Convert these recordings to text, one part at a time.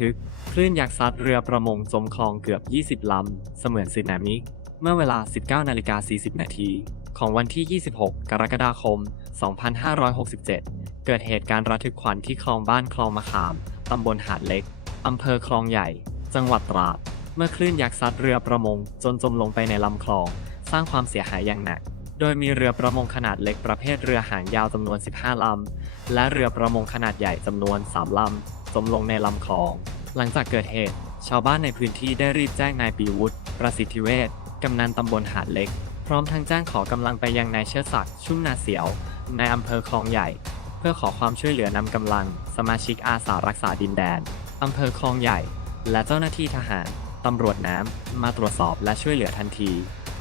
ทึก คลื่นยักษ์ซัดเรือประมงจมคลองเกือบ 20 ลำ เสมือนสึนามิ เมื่อเวลา 19นาฬิกา40 นาทีของวันที่ 26 กรกฎาคม 2567 เกิดเหตุการณ์ระทึกขวัญที่คลองบ้านคลองมะขาม ตำบลหาดเล็ก อำเภอคลองใหญ่ จังหวัดตราด เมื่อคลื่นยักษ์ซัดเรือประมงจนจมลงไปในลำคลอง สร้างความเสียหายอย่างหนัก โดยมีเรือประมงขนาดเล็กประเภทเรือหางยาวจำนวน 15 ลำ และเรือประมงขนาดใหญ่จำนวน 3 ลำ จมลงในลำคลอง หลังจากเกิดเหตุ ชาวบ้านในพื้นที่ได้รีบแจ้งนายปีวุฒิประสิทธิเวชกำนันตำบลหาดเล็ก พร้อมทั้งแจ้งขอกำลังไปยังนายเชิดศักดิ์ชุ่มนาเสียวในอำเภอคลองใหญ่ เพื่อขอความช่วยเหลือนำกำลัง สมาชิกอาสารักษาดินแดนอำเภอคลองใหญ่ และเจ้าหน้าที่ทหารตำรวจน้ำมาตรวจสอบและช่วยเหลือทันที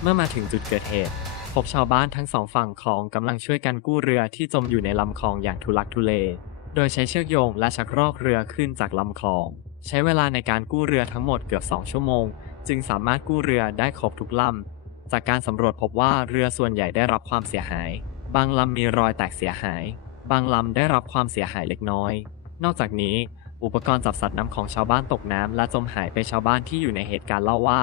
เมื่อมาถึงจุดเกิดเหตุ พบชาวบ้านทั้งสองฝั่งคลองกำลังช่วยกันกู้เรือที่จมอยู่ในลำคลองอย่างทุลักทุเล โดยใช้เชือกโยงและชักรอกเรือขึ้นจากลำคลอง ใช้เวลาในการกู้เรือทั้งหมดเกือบ 2 ชั่วโมง จึงสามารถกู้เรือได้ครบทุกลำ จากการสำรวจพบว่าเรือส่วนใหญ่ได้รับความเสียหาย บางลำมีรอยแตกเสียหาย บางลำได้รับความเสียหายเล็กน้อย นอกจากนี้อุปกรณ์จับสัตว์น้ำของชาวบ้านตกน้ำและจมหายไปชาวบ้านที่อยู่ในเหตุการณ์เล่าว่า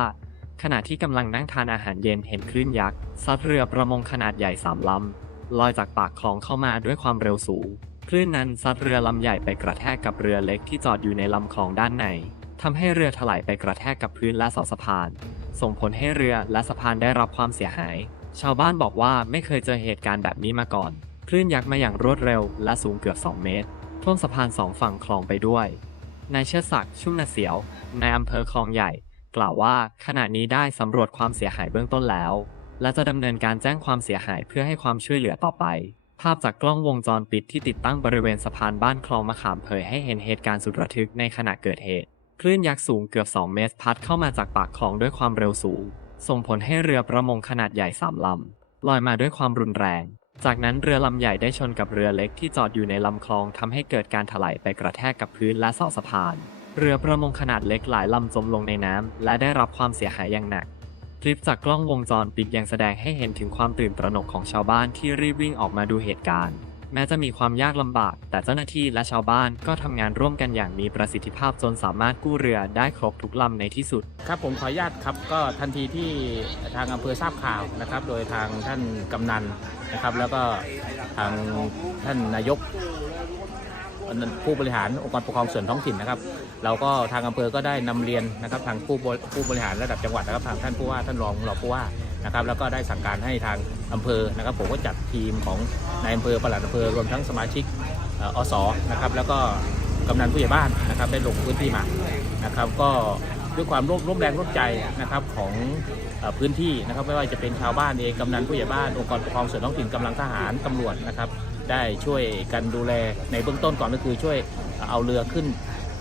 ขณะที่กำลังนั่งทานอาหารเย็นเห็นคลื่นยักษ์ซัดเรือประมงขนาดใหญ่สามลำลอยจากปากคลองเข้ามาด้วยความเร็วสูง คลื่นนั้นซัดเรือลำใหญ่ไปกระแทกกับเรือเล็กที่จอดอยู่ในลำคลองด้านในทำให้เรือถลายไปกระแทกกับพื้นและเสาสะพาน ส่งผลให้เรือและสะพานได้รับความเสียหาย ชาวบ้านบอกว่าไม่เคยเจอเหตุการณ์แบบนี้มาก่อน คลื่นยักษ์มาอย่างรวดเร็วและสูงเกือบ 2 เมตร ท่วมสะพานสองฝั่งคลองไปด้วย นายเชิดศักดิ์ชุ่มนาเสียวในอำเภอคลองใหญ่ กล่าวว่าขณะนี้ได้สำรวจความเสียหายเบื้องต้นแล้ว และจะดำเนินการแจ้งความเสียหายเพื่อให้ความช่วยเหลือต่อไป ภาพจากกล้องวงจรปิดที่ติดตั้งบริเวณสะพานบ้านคลองมะขามเผยให้เห็นเหตุการณ์สุดระทึกในขณะเกิดเหตุ คลื่นยักษ์สูงเกือบ 2 เมตรพัดเข้ามาจากปากคลองด้วยความเร็วสูง ส่งผลให้เรือประมงขนาดใหญ่สามลำลอยมาด้วยความรุนแรง จากนั้นเรือลำใหญ่ได้ชนกับเรือเล็กที่จอดอยู่ในลำคลองทำให้เกิดการถลายไปกระแทกกับพื้นและเสาสะพาน เรือประมงขนาดเล็กหลายลำจมลงในน้ำและได้รับความเสียหายอย่างหนัก คลิปจากกล้องวงจรปิดยังแสดงให้เห็นถึงความตื่นตระหนกของชาวบ้านที่รีบวิ่งออกมาดูเหตุการณ์ แม้จะมีความยากลำบาก แต่เจ้าหน้าที่และชาวบ้านก็ทำงานร่วมกันอย่างมีประสิทธิภาพจนสามารถกู้เรือได้ครบทุกลำในที่สุด ครับผมขออนุญาตครับก็ทันทีที่ทางอำเภอทราบข่าวนะครับ โดยทางท่านกำนันนะครับ แล้วก็ทางท่านนายก ผู้บริหารองค์กรปกครองส่วนท้องถิ่นนะครับ เราก็ทางอำเภอก็ได้นำเรียนนะครับทางผู้บริผู้บริหารระดับจังหวัดนะครับทางท่านผู้ว่าท่านรองรองผู้ว่านะครับแล้วก็ได้สั่งการให้ทางอำเภอนะครับ ผมก็จัดทีมของนายอำเภอปลัดอำเภอรวมทั้งสมาชิกอ่ออสนะครับแล้วก็กำนันผู้ใหญ่บ้านนะครับได้ลงพื้นที่มานะครับ ก็ด้วยความร่วมร่วมแรงร่วมใจนะครับของพื้นที่นะครับไม่ว่าจะเป็นชาวบ้านเองกำนันผู้ใหญ่บ้านองค์กรปกครองส่วนท้องถิ่นกำลังทหารตำรวจนะครับ ได้ช่วยกันดูแลในเบื้องต้นก่อนก็คือช่วยเอาเรือขึ้น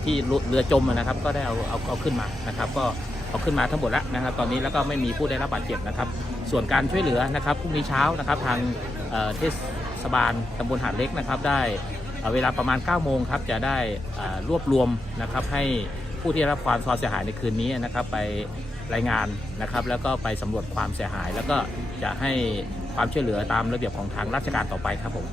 ที่เรือจมนะครับ ก็ได้เอาเอาเอาขึ้นมานะครับ ก็เอาขึ้นมาทั้งหมดแล้วนะครับ ตอนนี้แล้วก็ไม่มีผู้ได้รับบาดเจ็บนะครับ ส่วนการช่วยเหลือนะครับพรุ่งนี้เช้านะครับทางเทศบาลตำบลหาดเล็กนะครับ ได้เอ่อเวลาประมาณ 9 โมงครับจะได้รวบรวมนะครับให้ผู้ที่ได้รับความเสียหายในคืนนี้นะครับไปรายงานนะครับ แล้วก็ไปสำรวจความเสียหาย แล้วก็จะให้ความช่วยเหลือตามระเบียบของทางราชการต่อไปครับผม